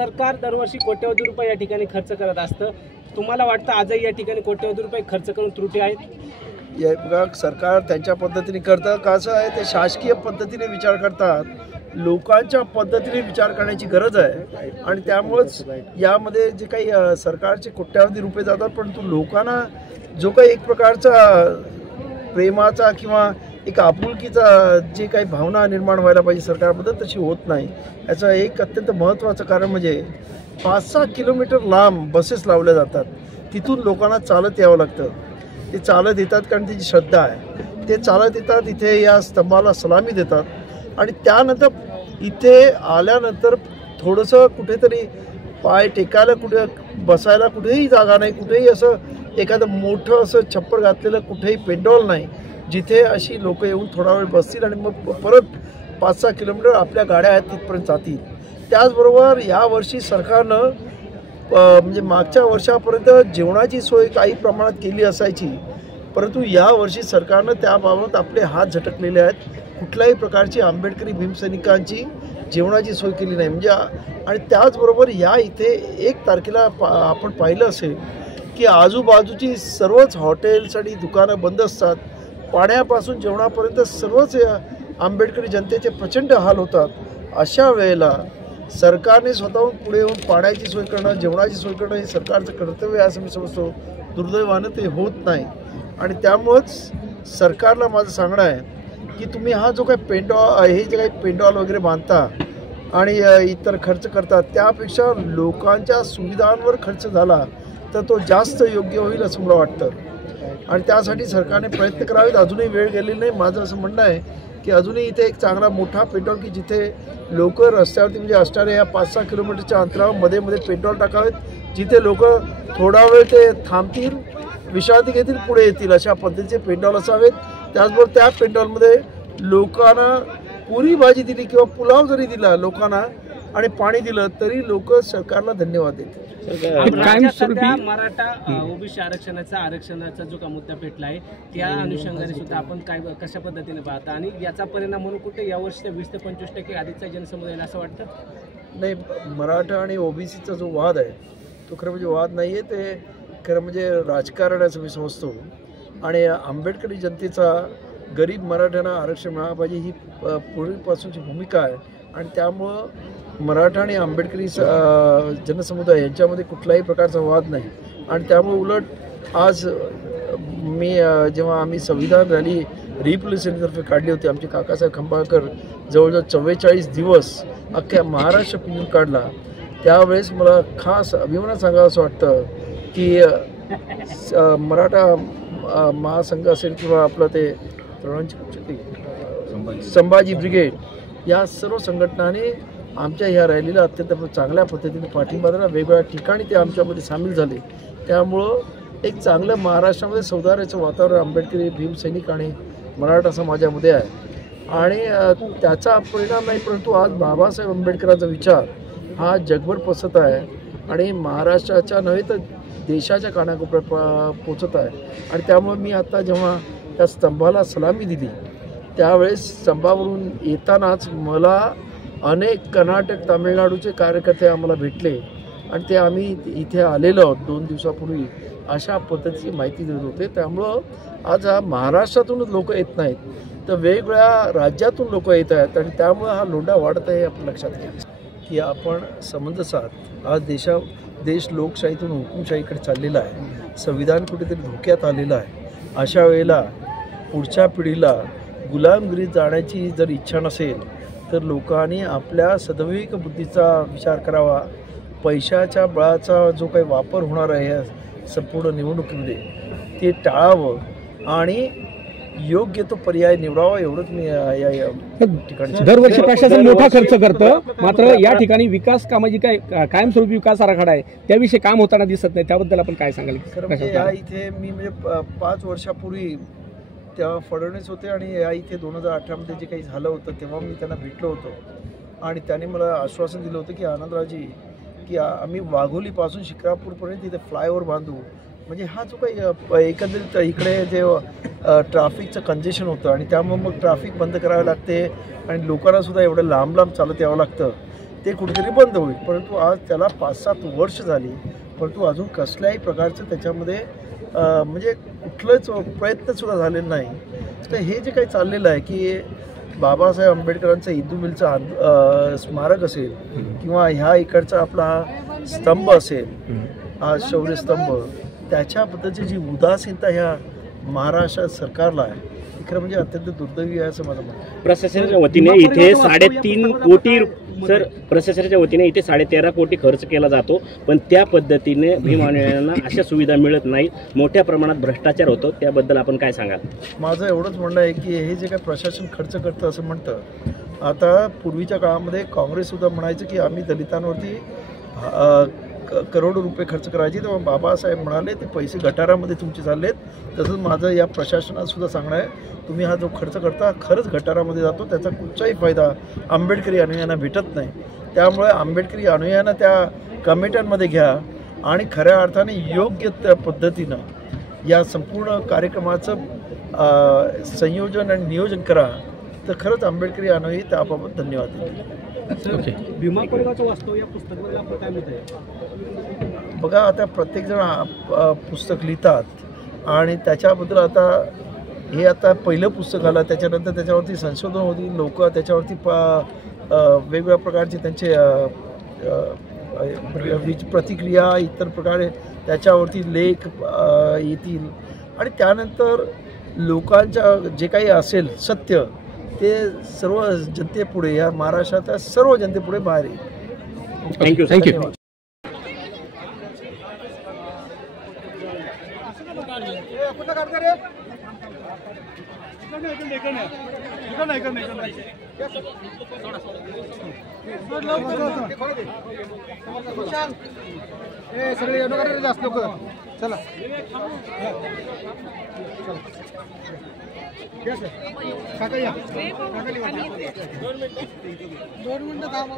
सरकार दरवर्षी कोट्यवधी रुपये या ठिकाणी खर्च करत असतं, तुम्हाला वाटतं आजही या ठिकाणी कोट्यवधी रुपये खर्च करून त्रुटी आहेत? या बघा, सरकार त्यांच्या पद्धतीने करतं. कसं आहे, ते शासकीय पद्धतीने विचार करतात, लोकांच्या पद्धतीने विचार करण्याची गरज आहे. आणि त्यामुळेच यामध्ये जे काही सरकारचे कोट्यावधी रुपये जातात, परंतु लोकांना जो काही एक प्रकारचा प्रेमाचा किंवा एक आपुलकीचा जे काही भावना निर्माण व्हायला पाहिजे सरकारबद्दल, तशी होत नाही. याचं एक अत्यंत महत्त्वाचं कारण म्हणजे 5-6 किलोमीटर लांब बसेस लावल्या जातात. तिथून लोकांना चालत यावं लागतं. ते चालत येतात कारण त्याची श्रद्धा आहे. ते चालत येतात, इथे या स्तंभाला सलामी देतात आणि त्यानंतर इथे आल्यानंतर थोडंसं कुठेतरी पाय टेकायला, कुठे बसायला कुठेही जागा नाही, कुठेही असं एखादं मोठं असं छप्पर घातलेलं कुठेही पेंडॉल नाही, जिथे अशी लोक येऊन थोडा वेळ बसतील आणि मग परत 5-6 किलोमीटर आपल्या गाड्या आहेत तिथपर्यंत जातील. त्याचबरोबर यावर्षी सरकारनं म्हणजे मागच्या वर्षापर्यंत जेवणाची सोय काही प्रमाणात केली असायची, परंतु यावर्षी सरकारनं त्याबाबत आपले हात झटकलेले आहेत. कुठल्याही प्रकारची आंबेडकरी भीमसैनिकांची जेवणाची सोय केली नाही. म्हणजे आणि त्याचबरोबर या इथे 1 तारखेला आपण पाहिलं असेल की आजूबाजूची सर्वच हॉटेल्स आणि दुकानं बंद असतात. पाण्यापासून जेवणापर्यंत सर्वच आंबेडकरी जनतेचे प्रचंड हाल होतात. अशा वेळेला सरकारने स्वतःहून पुढे येऊन पाण्याची सोय करणं, जेवणाची सोय करणं हे सरकारचं कर्तव्य आहे असं मी समजतो. दुर्दैवानं ते होत नाही. आणि त्यामुळंच सरकारला माझं सांगणं आहे की तुम्ही हा जो काही हे जे काही पेंडॉल वगैरे बांधता आणि इतर खर्च करतात, त्यापेक्षा लोकांच्या सुविधांवर खर्च झाला तर तो जास्त योग्य होईल असं मला वाटतं. आणि त्यासाठी सरकारने प्रयत्न करावेत. अजूनही वेळ गेलेली नाही. माझं असं म्हणणं आहे की अजूनही इथे एक चांगला मोठा पेट्रोल की जिथे लोक रस्त्यावरती म्हणजे असणाऱ्या या 5-6 किलोमीटरच्या अंतरावर मध्ये मध्ये पेट्रोल टाकावेत, जिथे लोक थोडा वेळ ते थांबतील, विश्रांती घेतील, पुढे येतील, अशा पद्धतीचे पेट्रोल असावेत. त्याचबरोबर त्या पेट्रोलमध्ये लोकांना पुरी भाजी दिली किंवा पुलाव जरी दिला लोकांना आणि पाणी दिलं तरी लोक सरकारला धन्यवाद देतील. मराठा ओबीसी आरक्षणाचा जो का मुद्दा पेटला आहे, त्या अनुषंगाने सुद्धा आपण काय कशा पद्धतीने पाहता आणि याचा परिणाम म्हणून कुठे यावर्षी 20% अधिकचा जनसमुदाय असं वाटतं? नाही, मराठा आणि ओबीसीचा जो वाद आहे तो खरं म्हणजे वाद नाही आहे, ते खरं म्हणजे राजकारण असं मी समजतो. आणि आंबेडकरी जनतेचा गरीब मराठ्यांना आरक्षण मिळालं पाहिजे ही पूर्वीपासूनची भूमिका आहे. आणि त्यामुळं मराठा आणि आंबेडकरी जनसमुदाय यांच्यामध्ये कुठल्याही प्रकारचा वाद नाही. आणि त्यामुळे उलट आज जेव्हा आम्ही संविधान रॅली रिपब्लिकतर्फे काढली होती, आमचे काकासाहेब खंबाळकर जवळजवळ 44 दिवस अख्ख्या महाराष्ट्र पिंजून काढला, त्यावेळेस मला खास अभिमान सांगावं असं वाटतं की मराठा महासंघ असेल किंवा आपलं ते संभाजी ब्रिगेड या सर्व संघटनांनी आमच्या ह्या रॅलीला अत्यंत चांगल्या पद्धतीने पाठिंबा दिला. वेगवेगळ्या ठिकाणी ते आमच्यामध्ये सामील झाले. त्यामुळं एक चांगलं महाराष्ट्रामध्ये सौहार्दाचं वातावरण आंबेडकरी भीमसैनिक आणि मराठा समाजामध्ये आहे. आणि त्याचा परिणाम नाही, परंतु आज बाबासाहेब आंबेडकरांचा विचार हा जगभर पसरत आहे आणि महाराष्ट्राच्या नव्हे तर देशाच्या कानाकोपऱ्यात पोचत आहे. आणि त्यामुळे मी आता जेव्हा त्या स्तंभाला सलामी दिली त्यावेळेस स्तंभावरून येतानाच मला अनेक कर्नाटक, तामिळनाडूचे कार्यकर्ते आम्हाला भेटले आणि ते आम्ही इथे आलेलो आहोत 2 दिवसापूर्वी अशा पद्धतीची माहिती देत होते. त्यामुळं आज हा महाराष्ट्रातूनच लोक येत नाहीत, तर वेगवेगळ्या राज्यातून लोक येत आहेत आणि त्यामुळं हा लोंढा वाढत आहे. आपण लक्षात घ्या की आपण समंजसात आज देश लोकशाहीतून हुकुमशाहीकडे चाललेला आहे. संविधान कुठेतरी धोक्यात आलेलं आहे. अशा वेळेला पुढच्या पिढीला गुलामगिरीत जाण्याची जर इच्छा नसेल तर लोकांनी आपल्या सद्विवेक बुद्धीचा विचार करावा. पैशाच्या बळाचा जो काही वापर होणार आहे संपूर्ण निवडणुकीमध्ये ते टाळावं आणि योग्य तो पर्याय निवडावा, एवढंच मी या ठिकाणी. दरवर्षी प्रशासन मोठा खर्च करतं, मात्र या ठिकाणी विकास कामाची काय कायमस्वरूपी विकास आराखडा आहे त्याविषयी काम होताना दिसत नाही, त्याबद्दल आपण काय सांगाल? या इथे मी म्हणजे 5 वर्षापूर्वी तेव्हा फडणवीस होते आणि या इथे 2018मध्ये जे काही झालं होतं तेव्हा मी त्यांना भेटलो होतो आणि त्यांनी मला आश्वासन दिलं होतं की आनंदरावजी की आम्ही वाघोलीपासून शिक्रापूरपर्यंत इथे फ्लायओव्हर बांधू. म्हणजे हा जो काही एकंदरीत इकडे जे ट्रॅफिकचं कंजेशन होतं आणि त्यामुळे मग ट्रॅफिक बंद करावं लागते आणि लोकांनासुद्धा एवढं लांब चालत यावं लागतं. ते कुठेतरी बंद होईल. परंतु आज त्याला 5-7 वर्ष झाली, परंतु अजून कसल्याही प्रकारचं त्याच्यामध्ये म्हणजे कुठलंच प्रयत्नसुद्धा झालेला नाही. तर हे जे काही चाललेलं आहे की बाबासाहेब आंबेडकरांचं हिंदू मिलचं स्मारक असेल किंवा ह्या इकडचा आपला हा स्तंभ असेल, हा शौर्य स्तंभ, त्याच्या पद्धतीची जी उदासीनता ह्या महाराष्ट्र सरकारला आहे, खरं म्हणजे अत्यंत दुर्दैवी आहे असं माझं म्हणणं आहे. प्रशासनाच्या वतीने इथे 3.5 कोटी सर प्रशासनाच्या वतीने इथे 13.5 कोटी खर्च केला जातो, पण त्या पद्धतीने भीम अनुयायांना अशा सुविधा मिळत नाहीत, मोठ्या प्रमाणात भ्रष्टाचार होतो. त्याबद्दल आपण काय सांगाल? माझं एवढंच म्हणणं आहे की हे जे काही प्रशासन खर्च करतं असं म्हणतं, आता पूर्वीच्या काळामध्ये काँग्रेससुद्धा म्हणायचं की आम्ही दलितांवरती करोडो रुपये खर्च करायचे, तेव्हा बाबासाहेब म्हणाले ते पैसे गटारामध्ये तुमचे चाललेत. तसंच माझं या प्रशासनातसुद्धा सांगणं आहे, तुम्ही हा जो खर्च करता खरंच गटारामध्ये जातो, त्याचा कुठचाही फायदा आंबेडकरी अनुयायांना भेटत नाही. त्यामुळे आंबेडकरी अनुयायांना त्या कमिट्यांमध्ये घ्या आणि खऱ्या अर्थाने योग्य त्या पद्धतीनं या संपूर्ण कार्यक्रमाचं संयोजन आणि नियोजन करा, तर खरंच आंबेडकरी अनुयायी त्याबाबत धन्यवाद देतील. भीमा कोरेगावचं वास्तव या पुस्तकामध्ये आपण काय म्हणत आहे? बघा, आता प्रत्येकजण पुस्तक लिहितात आणि त्याच्याबद्दल आता पहिलं पुस्तक आलं, त्याच्यानंतर त्याच्यावरती संशोधन होती, लोक त्याच्यावरती वेगवेगळ्या प्रकारचे त्यांचे प्रतिक्रिया इतर प्रकारे त्याच्यावरती लेख येतील आणि त्यानंतर लोकांच्या जे काही असेल सत्य ते सर्व जनतेपुढे, या महाराष्ट्राच्या सर्व जनतेपुढे बाहेर येईल. थँक्यू. जास्त लोक चला काका या 2 मिनिटं थांबा.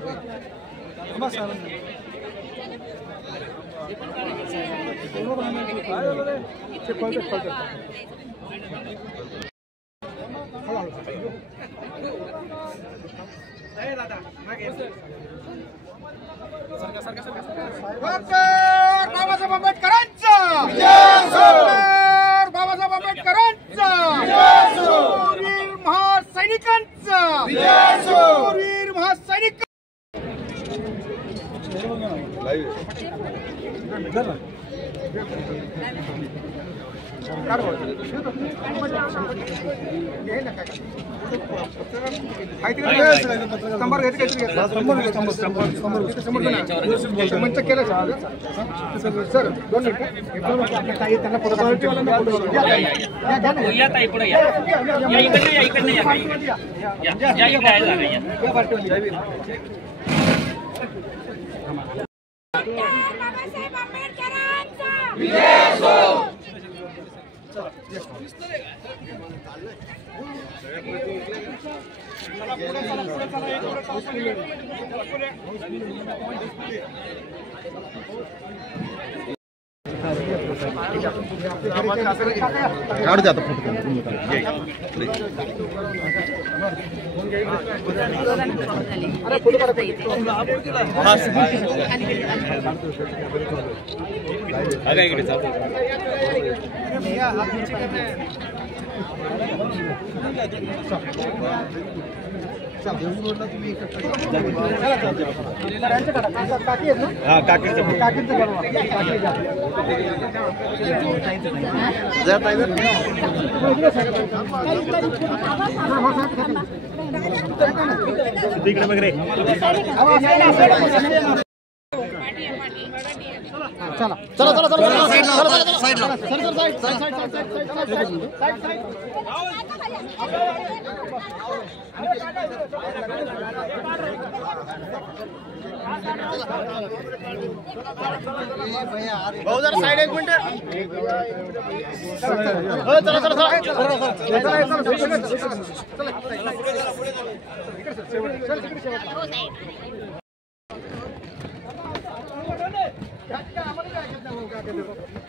बाबासाहेब आंबेडकरांचा बाबासाहेब आंबेडकरांचा वीर महासैनिकांचा वीर महासैनिक.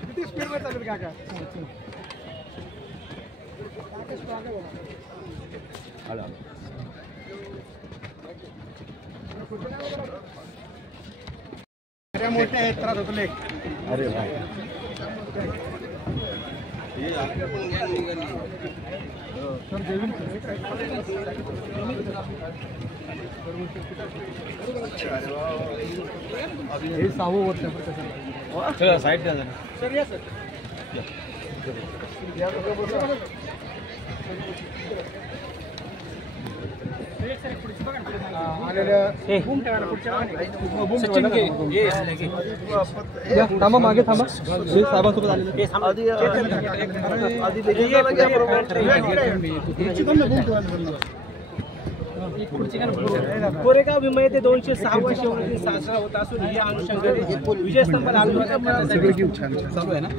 किती स्पीड वर चालेल काका? मोठे आहेत त्रास होतो लेख. हे सहावं होत नाही साईड द्या सर. या सर थांबा मागे थांबा साहेबांसोबत आलेले आधी कोरेगाव भीमा येथे 206 वर्षावरील साजरा होत असून या अनुषंगाने विजयस्तंभाला अभिवादन करण्यासाठी चालू आहे ना.